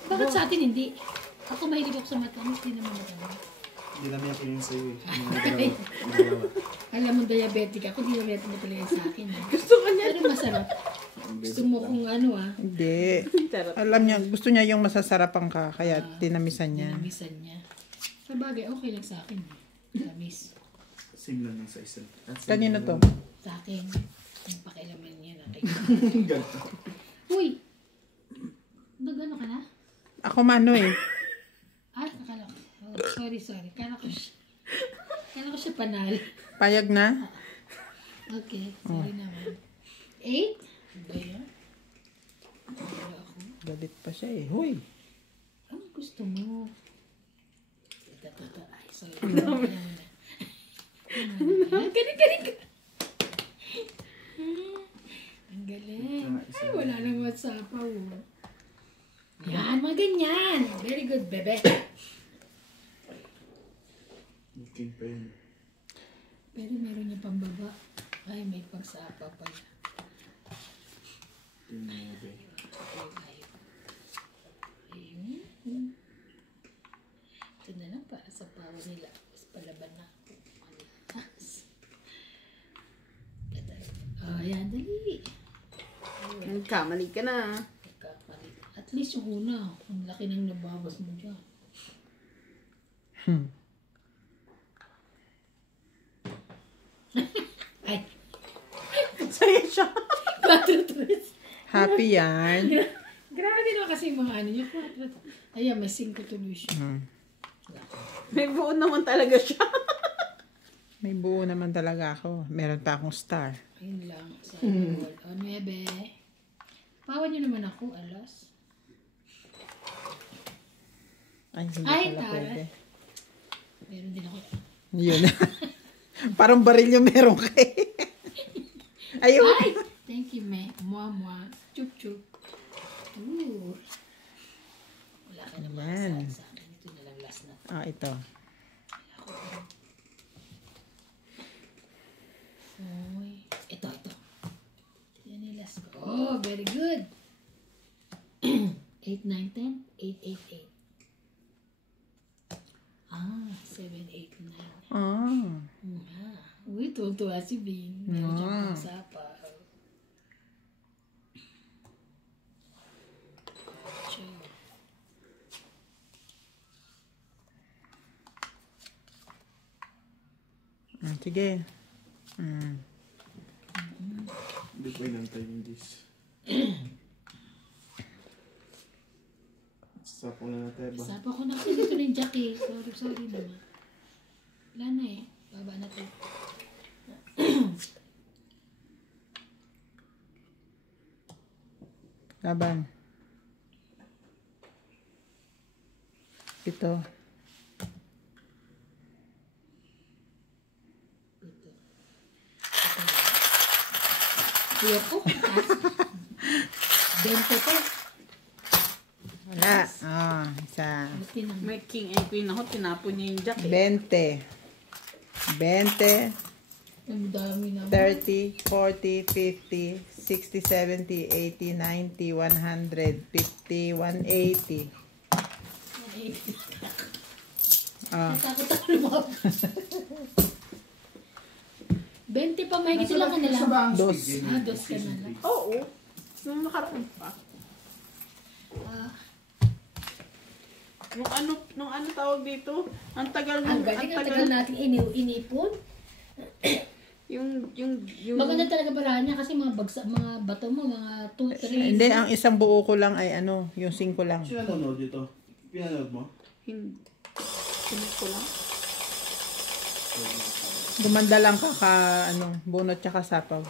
Bakit sa atin hindi? Ako mahilig ako sa matamis, hindi naman matamis. Hindi namin ako yung sa'yo eh. Dalawa. Alam mo, diabetic ako, di naman ito talaga sa akin. Ha? Gusto ko niya. Pero masarap. Gusto mo kung ano Hindi. Charot. Alam niya, gusto niya yung masasarapan ka, kaya tinamisan niya. Dinamisan niya. Sa bagay, okay lang sa akin. Tamis. Same lang ng size. Kanino to? Sa akin. Ang pakialaman niya na kay Ganto. Uy! Nag-ano ka na? Ako mano eh. Ay, akala ko. Oh, sorry. Kala ko siya panal. Payag na? Okay, sorry naman. 8? Ba yan? Wala ako. Galit pa siya eh. Huy! Ano gusto mo? Ito. Ay, sorry. Ayan mo na. Galing ka. bebe. Looking pa yun. Pero meron niya pambaba. Ay, may pagsapa pala. Tinebe. Ayun. Ito na lang para sa pawa nila. Mas palaban na ako. Ayan, dali. Kamali ka na. Nagkamali. At least yung una, ang laki ng nabawas mo dyan. Ay, Saya siya. 4-3. Happy yan. Grabe naman kasi yung mga ano niya. 4-3. Ayan, may 5 tuloy siya. May buo naman talaga siya. May buo naman talaga ako. Meron pa akong star. Ayun lang. Sa ball. O, 9. Pawan niyo naman ako, alas. Ay, hindi Ay, pala taray. pwede. Meron din ako. Yun. Parang baril yung meron kay. Ayun. Ay! Thank you, me. Mua. Chup, chup. Ooh. Wala ka naman Ayan. sa akin. Ito na lang last na. Ah, ito. Uy. Ito. Yan yung last ko. Oh, very good. 8, 9, 10. 8, 8, 8. Ah, 7, 8, 9. Ah. Uy, tuwa si Bing. Meron siyang pangsapa. Sige. Hindi ko inantay yung dis. Sapo na natin ba? Sapa ko na kasi dito ng Jackie. Sorry naman. Wala na eh. Baba na to. Laban. Ito. Ayoko. 20 pa. Wala. Ah, isa. Buti naman. May king and queen ako. Tinapon niya yung jack 20. eh. 20. Ang dami naman. 30, 40, 50, 60, 70, 80, 90, 100, 50, 180. Ah, Natakot ako lumab. 20 pa mahigit sila ka nila. dos. Dos ka na lang. Oo. Nung nakaraan pa. Nung ano tawag dito? Ang tagal Ang galing, ang tagal natin inipon. yung Maganda talaga parahan niya kasi mga bato mo, mga 2, 3. Hindi, ang isang buo ko lang ay ano, yung 5 lang. Sino nanonood dito? Pinanood mo? Sinip ko lang. Gumanda lang bunot tsaka sapaw.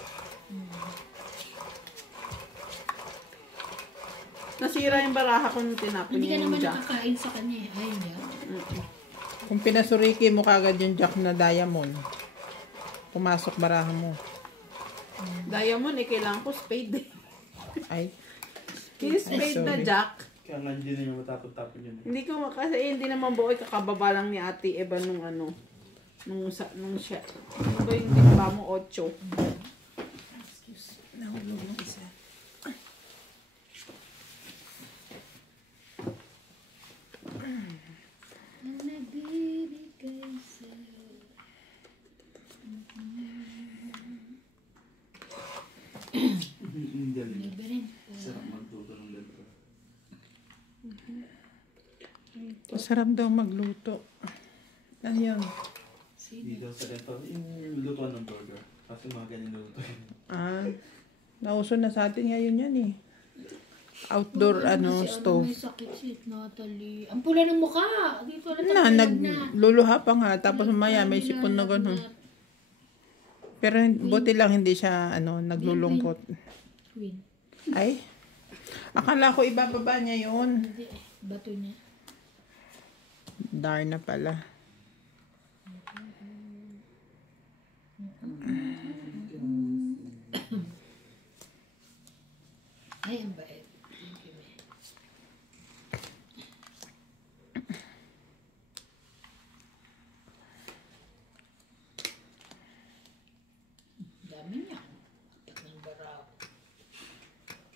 Nasira yung baraha ko nung tinapon Hindi ka niya yung naman jack. nakakain sa kanya eh. Ayun niya. Kung pinasuriki mo kagad yung jack na diamond, pumasok baraha mo. Diamond eh, kailangan ko spade eh. Ay, Yung spade na sorry. jack. Kaya nga hindi na matapon-tapon yun. Hindi ko kasi hindi naman buo kakababa lang ni Ate Eva nung ano. Nung siya. Ano ba yung ginawa mo? 8. nahulog ng isa. Nagbibigay sa'yo. Hindi rin. Libre rin. Sarap magluto ng ganito. Masarap daw magluto. Ano yun? Dito sa ganito, yung lutuan ng burger. Kasi mga ganyan luto yun. Ah, nauso na sa atin ngayon yan eh. Outdoor stove. May sakit si Natalie. Ang pula ng mukha. Dito Na, nagluluha pa nga. Tapos mamaya may sipon na gano'n. Pero buti lang hindi siya naglulungkot. Queen. Ay, akala ko ibababa niya yun. Hindi eh. Bato niya. Darna pala. Ay, ang bait. Thank you,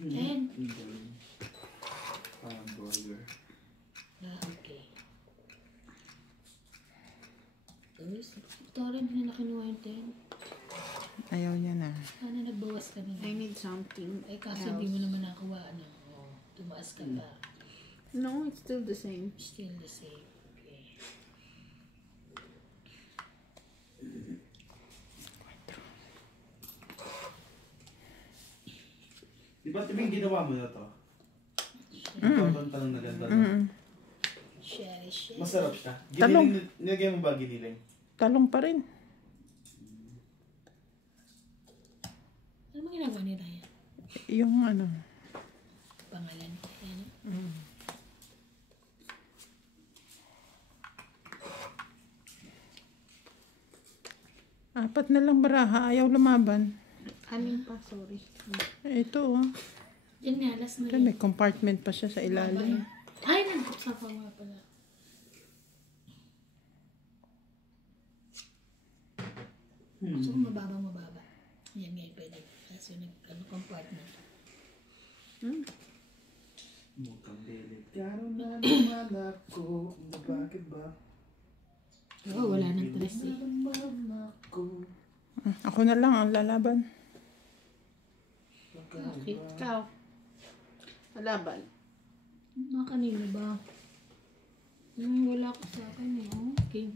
10. Parang burger. Okay. Tapos, Victoria, hindi na nakinuha yung 10. Ayaw niya na. Sana nagbawas ka na. I need something Ay, kaso else. hindi mo naman nakuha, ano. Oh, tumaas ka pa. No, it's still the same. Still the same. Okay. Di ba tibing ginawa mo na to? Ito tanong na ganda. Share. Masarap siya. Talong. Nilagay mo ba giniling? Talong pa rin. Ano mo ginagawa ni Ryan? Yung ano. Pangalan. Ano? Apat na lang baraha. Ayaw lumaban. Anim pa, sorry. Ito oh. Yan nga, last na Ito, yun. may compartment pa siya sa ilalim. Ay, nagpuksa pa nga pala. So, mababa. Yan nga yung pwede. Kaso compartment. Mukhang delit. Karoon na naman ako. Bakit ba? Oo, wala nang stress eh. Ako. Ako na lang ang lalaban. Bakit? Ikaw. Malaban. Mga kanino ba? Wala ko sa akin eh. Okay.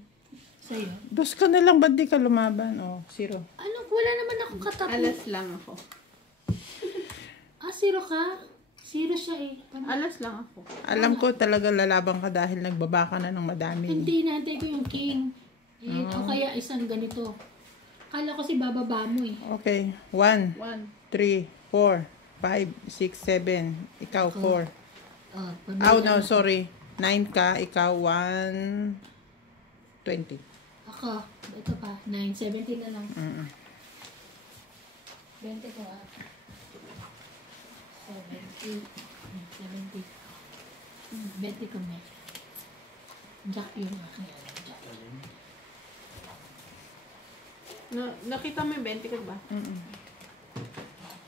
Sa'yo? Dos ka na lang, ba't di ka lumaban? Oh, 0. Ano? Wala naman ako katapo. Alas lang ako. Ah, 0 ka? 0 siya eh. Alas lang ako. Alam ko talaga lalaban ka dahil nagbaba ka na ng madami. Hindi, naantay ko yung king. Eh, o kaya isang ganito. Kala ko si bababa mo eh. Okay. 1, 1. 3, 4, 5, 6, 7. Ikaw, 4. Oh, no, sorry. 9 ka, ikaw, 1, 20. Ako, ito pa, 9, 17 na lang. 20 ko ah. 70. 70. 20 ko na. Jack yung aking ano, Jack. Nakita mo yung 20 ko ba?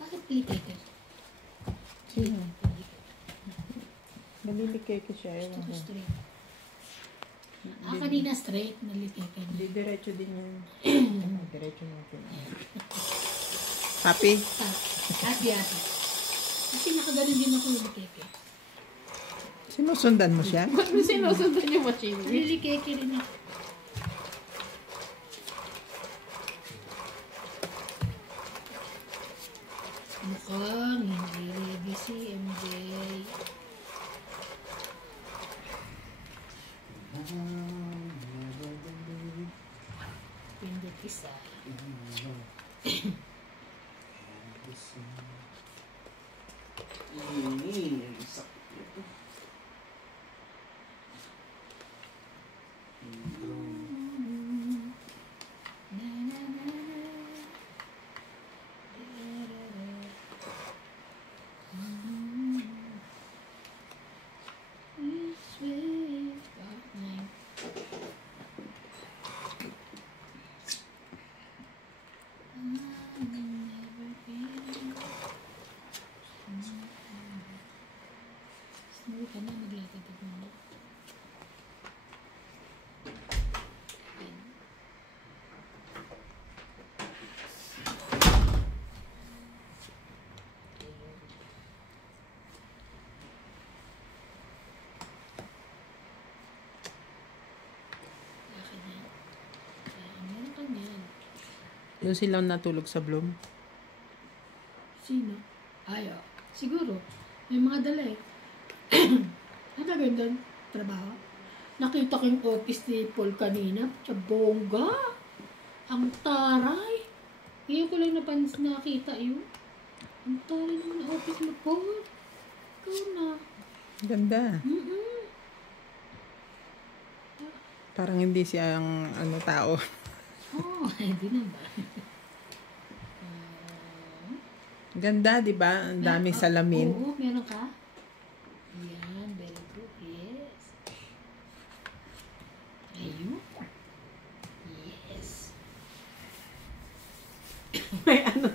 Bakit litited? Sino? Nalilikay ko siya. Ewan Ito ko. straight. Kanina straight, nalitited. Hindi, diretso din yun. Diretso natin. Happy? Happy. Kasi nakaganon din ako yung likeke. Sinusundan mo siya? Ba't mo sinusundan yung machine? Nalilikeke rin ako. Mukhang hindi ready si MJ. Pindot isa. Na na na na. This way. Nine. Snowy ka na, naglatitid mo na. Akin yan. Meron ka niyan. Doon silang natulog sa Bloom. Sino? Ay, oh. Siguro. May mga dala eh. Ano ganda? Trabaho? Nakita ko yung office ni Paul kanina. Sa bongga. Ang taray. Ngayon ko lang nakita yun. Ang taray naman ang office mo, Paul. Ikaw na. Ganda. Mm-mm. Parang hindi siya ang ano, tao. Oh, hindi naman. Ganda, di ba? Ang daming salamin. Oo, meron ka? Yan, very good. Yes. Ayun. Yes. May ano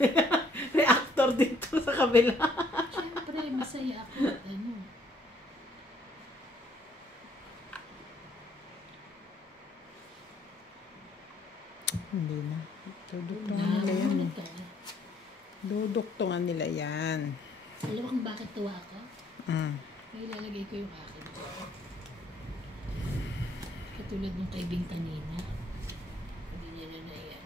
reactor dito sa kabila. Siyempre. masaya ako. Ano? Hindi na. Duduktungan nila yan. Namunod ka na. Duduktungan nila yan. Alam mo kung bakit tuwa ako? Mm. May ilalagay ko yung akin. Katulad ng kay Bing kanina. Hindi niya na yan.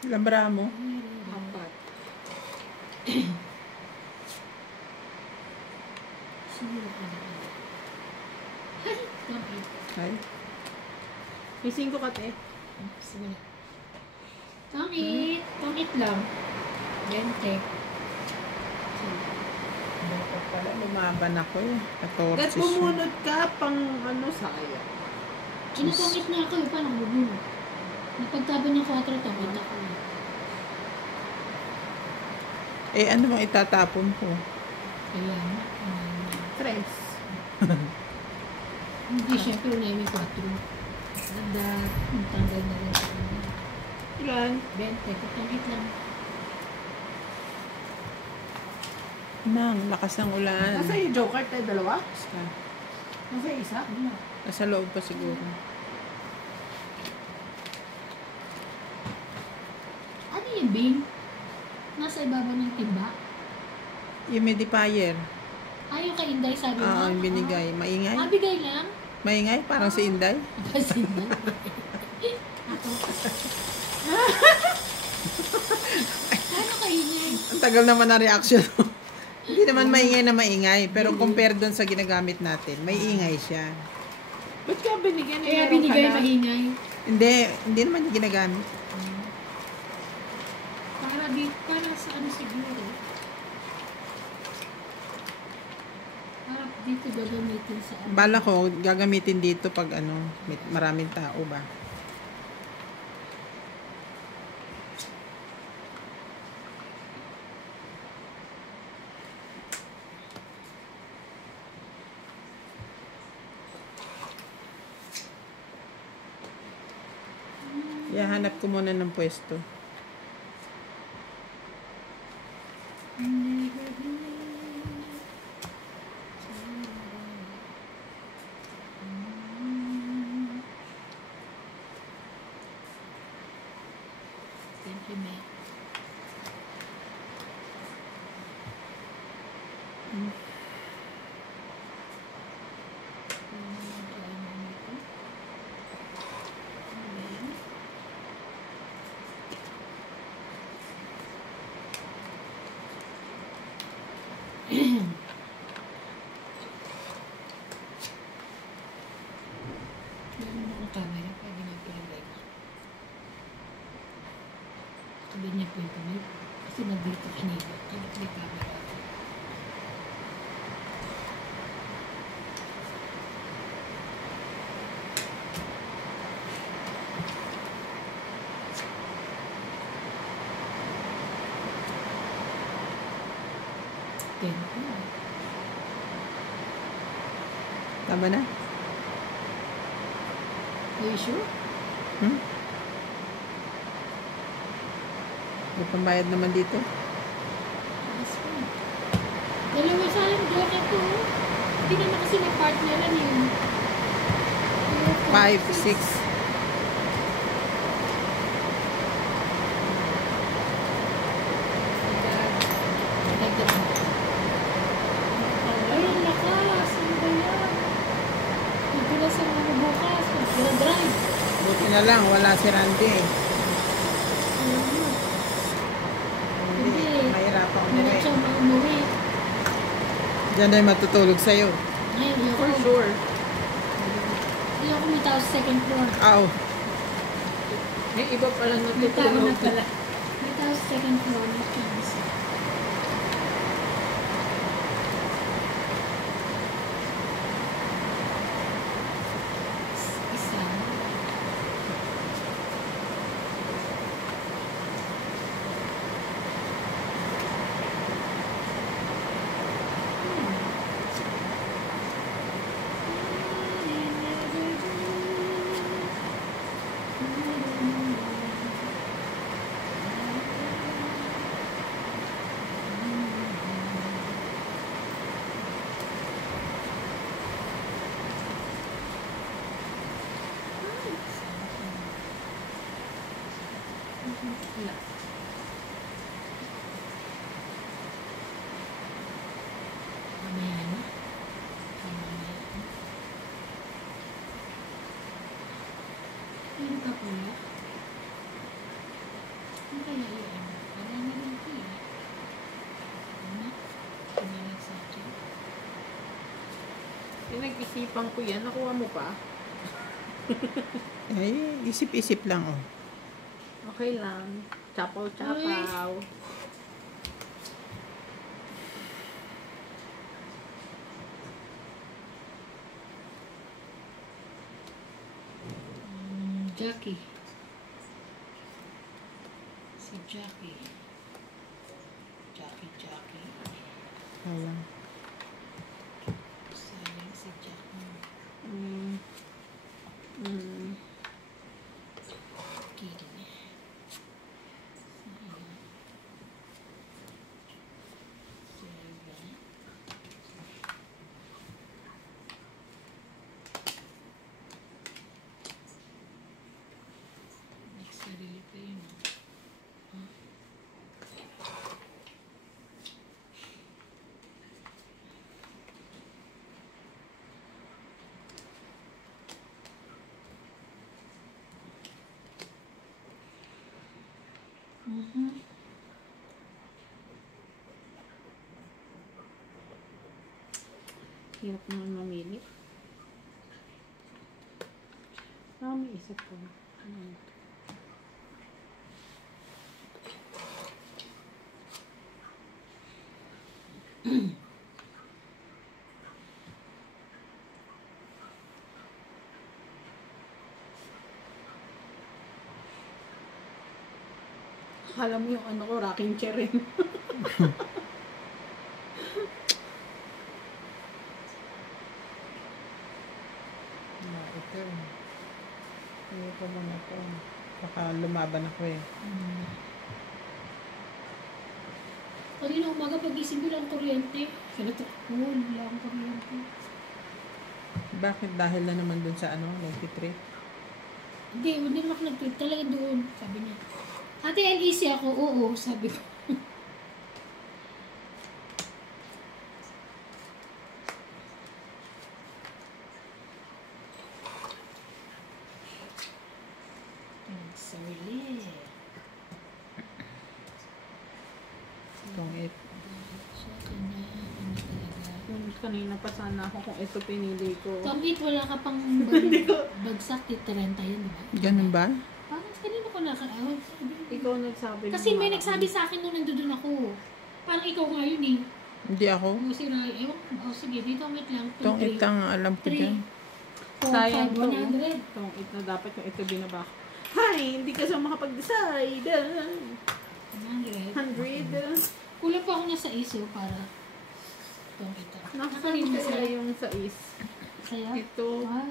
Ilang bra mo? Apat. Siguro ko na. Ay! Bakit? Ay. May 5 ka, te. Sige. Tangit! Tangit lang. Bente. Dapat pala lumaban ako eh. Kat 14 siya. bumunod ka pang ano sayang. Sinatangit na ako. Paano bubunod? Napagtaban ng 4 tangit ako. Eh, ano bang itatapon ko? Kaya nga. Tres. Hindi, syempre una yung 4. Ganda. Ang tanggal na rin sa kanya. Ilan? 20. Tangit lang. Nang, lakas ng ulan. Nasa yung joker tayo, dalawa? Nasa isa? Wala. Nasa loob pa siguro. Ano yung Bing? Nasa ibabaw ng timba? Humidifier. Ayaw kay Inday, sabi mo? Yung binigay. Maingay? Bigay lang? Maingay? Parang si Inday? Kasi na. Ako. Ano kaingay? Ang tagal naman na reaction. Hindi naman maingay na maingay. Pero compare doon sa ginagamit natin, may ingay siya. Ba't ka binigyan? Kaya Meron binigay ka na? maingay. Hindi naman yung ginagamit. Para sa ano siguro. Para dito gagamitin sa ano. Bala ko, gagamitin dito pag ano, maraming tao ba. Hanap ko muna ng pwesto. Thank you, ma'am. Meron akong camera, pwede na pinagay ko. Sabi niya po yung kamay. Kasi nandito kanina. Kaya may camera ako. Thank you. Tama na? Are you sure? May pambayad naman dito. Yes, ma'am. Dalawa sa alam, jacket ko. Hindi naman kasi na-partneran yun. 5, 6. Ay, ang lakas! Ano ba yan? Nagbilas ang mga bukas. Mag-drive. Buti na lang, wala si Randy eh. Hindi, Hindi. mahirapan Meron umuwi. siyang umuwi. Diyan ay matutulog sa'yo. Ngayon, For ayoko. sure. Ayoko may tao sa second floor. Aw, May iba pala May tao na natutulog. pala. May tao sa second floor. May chance. Isa. Wala. Mamaya na. Mamaya na. Ano ka pala? Ano kaya yun? Wala na rin ito eh. Ano? Kumalag sa akin. Pinag-isipan ko yan. Nakuha mo pa? Ay, isip-isip lang, oh. Okay lang. Chapaw-chapaw. Jackie. Si Jackie. Jackie. Sayang. Sayang si Jackie. Kidding. Sayang. Sayang. Nagsarili pa yun. Hirap naman mamili. May isa po. Ano ito? Akala mo yung ano ko, rocking chair rin. Ito. Hindi ko muna ito. Baka lumaban ako eh. Kanina umaga pagising ko lang kuryente. Kinatok ko, wala akong kuryente. Bakit? Dahil na naman dun sa ano, nag-trip? Hindi naman ako nag-tweet talaga doon. Sabi niya, Ate, LEC ako. Oo, sabi ko. Sorry. Itong it. So, kanya, ano talaga. Yung kanina pa sana ako kung ito pinili ko. Tom, wala ka pang bagsak, 30 yun, di ba? Ganun ba? Parang kanina ko nakaawag. Ikaw nagsabi. Kasi may nagsabi sa akin nung nandun ako. Parang ikaw nga yun eh. Hindi ako. O si Ray, ewan ko. O sige, dito wait lang. Itong it ang alam ko dyan. sayang to. 100. Itong it na dapat yung ito binaba ko. Hay, hindi ka sa makapag-decide. 100. 100. Kulang pa ako na sa iso para itong ito. Nakakalimutan Nakakalimutan sila yung sais. Saya? Ito. Ah.